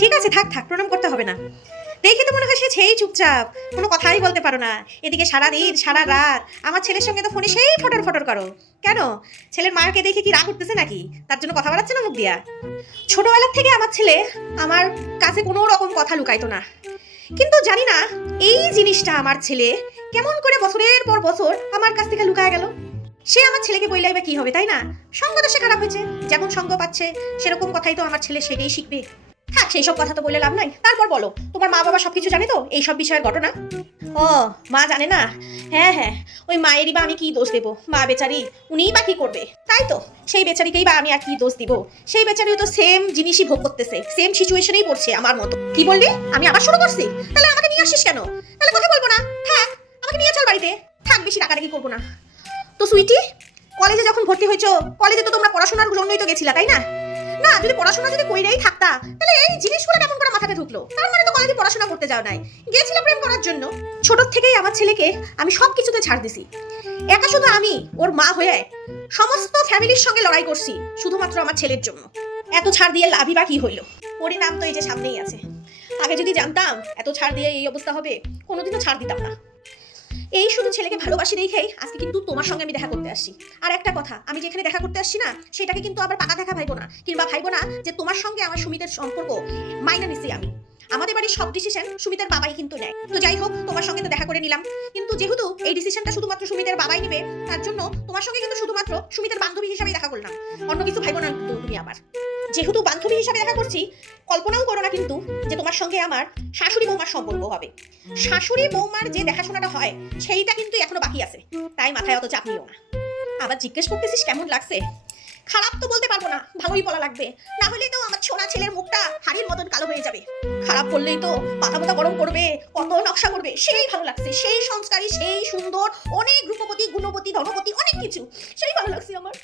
ঠিক আছে, থাক থাক, প্রণাম করতে হবে না। দেখে তো মনে হয় সেই চুপচাপ, কোনো কথাই বলতে পারো না। এদিকে সারা দিন সারা রাত আমার ছেলের সঙ্গে তো ফোনে সেই ফটর ফটর করো। কেন, ছেলের মাকে দেখে কি রাগ উঠতেছে নাকি? তার জন্য কথা বাড়াচ্ছে না মুখ দিয়া? ছোটবেলার থেকে আমার ছেলে আমার কাছে কোনো রকম কথা লুকাইতো না, কিন্তু জানি না এই জিনিসটা আমার ছেলে কেমন করে বছরের পর বছর আমার কাছ থেকে লুকায় গেল। সে আমার ছেলেকে বললেই বা কি হবে, তাই না? সঙ্গ তো সে খারাপ হয়েছে, যেমন সঙ্গ পাচ্ছে সেরকম কথাই তো আমার ছেলে সেটাই শিখবে। থাক, সেই সব কথা তো বলে লাভ নাই। তারপর বলো, তোমার মা বাবা সবকিছু জানে তো এই সব বিষয়ের ঘটনা? ও, মা জানে না? হ্যাঁ হ্যাঁ, ওই মায়েরই বা আমি কি দোষ দেবো? মা বেচারি, উনিই বা কি করবে? তাই তো, সেই বেচারিকেই বা আমি আর কি দোষ দিব? সেই বেচারিও তো সেম জিনিসই ভোগ করতেছে, সেম সিচুয়েশনেই পড়ছে আমার মতো। কি বললি? আমি আবার শুরু করছি? তাহলে আমাকে নিয়ে আসিস কেন? তাহলে কথা বলবো না? থাক, আমাকে নিয়ে চল বাড়িতে। থাক, বেশি রাগারাগি করবো না। তো সুইটি, কলেজে যখন ভর্তি হয়েছো, কলেজে তো তোমরা পড়াশোনার জন্যই তো গেছিলা, তাই না? না, যদি পড়াশোনা যদি কইরেই থাকতা, তাহলে এই জিনিসগুলো কেমন করে মাথাতে ঢুকলো? তার মানে তো কলেজে পড়াশোনা করতে যাও নাই, গিয়েছিলাম প্রেম করার জন্য। ছোট থেকেই আমার ছেলেকে আমি সব কিছুতে ছাড় দিছি। একা শুধু আমি ওর মা হয়ে সমস্ত ফ্যামিলির সঙ্গে লড়াই করছি শুধুমাত্র আমার ছেলের জন্য। এত ছাড় দিয়ে লাভই বা কি হইলো? পরিণাম তো এই যে সামনেই আছে। আগে যদি জানতাম এত ছাড় দিয়ে এই অবস্থা হবে, কোনোদিনও ছাড় দিতাম না। এই শুধু ছেলেকে ভালোবাসি দেখেই আজকে কিন্তু তোমার সঙ্গে আমি দেখা করতে আসছি। আর একটা কথা, আমি যেখানে দেখা করতে আসছি না, সেটাকে কিন্তু আবার পাকা দেখা ভাইবো না, কিংবা ভাইবো না যে তোমার সঙ্গে আমার সুমিতের সম্পর্ক মাইনা নিছি আমি। আমাদের বাড়ির সব ডিসিশন সুমিতের বাবাই কিন্তু নেয়। তো যাই হোক, তোমার সঙ্গে তো দেখা করে নিলাম, কিন্তু যেহেতু এই ডিসিশনটা শুধুমাত্র সুমিতের বাবাই নেবে, তার জন্য তোমার সঙ্গে কিন্তু শুধুমাত্র সুমিতের বান্ধবী হিসেবেই দেখা করলাম। অন্য কিছু ভাইবো না কিন্তু তুমি আবার। যেহেতু বান্ধবী হিসাবে দেখা করছি, কল্পনাও করো না কিন্তু যে তোমার সঙ্গে আমার শাশুড়ি বৌমার সম্পর্ক হবে। শাশুড়ি বৌমার যে দেখাশোনাটা হয় সেইটা কিন্তু এখনো বাকি আছে, তাই মাথায় অত চাপ নিও না। আবার জিজ্ঞেস করতেছিস কেমন লাগছে? খারাপ তো বলতে পারবো না, ভালোই বলা লাগবে, না হলে তো আমার ছোড়া ছেলের মুখটা হাড়ির মতন কালো হয়ে যাবে। খারাপ বললেই তো মাথা মাথা গরম করবে, কত নকশা করবে। সেই ভালো লাগছে, সেই সংস্কারী, সেই সুন্দর, অনেক রূপবতী, গুণবতী, ধনবতী, অনেক কিছু, সেই ভালো লাগছে আমার।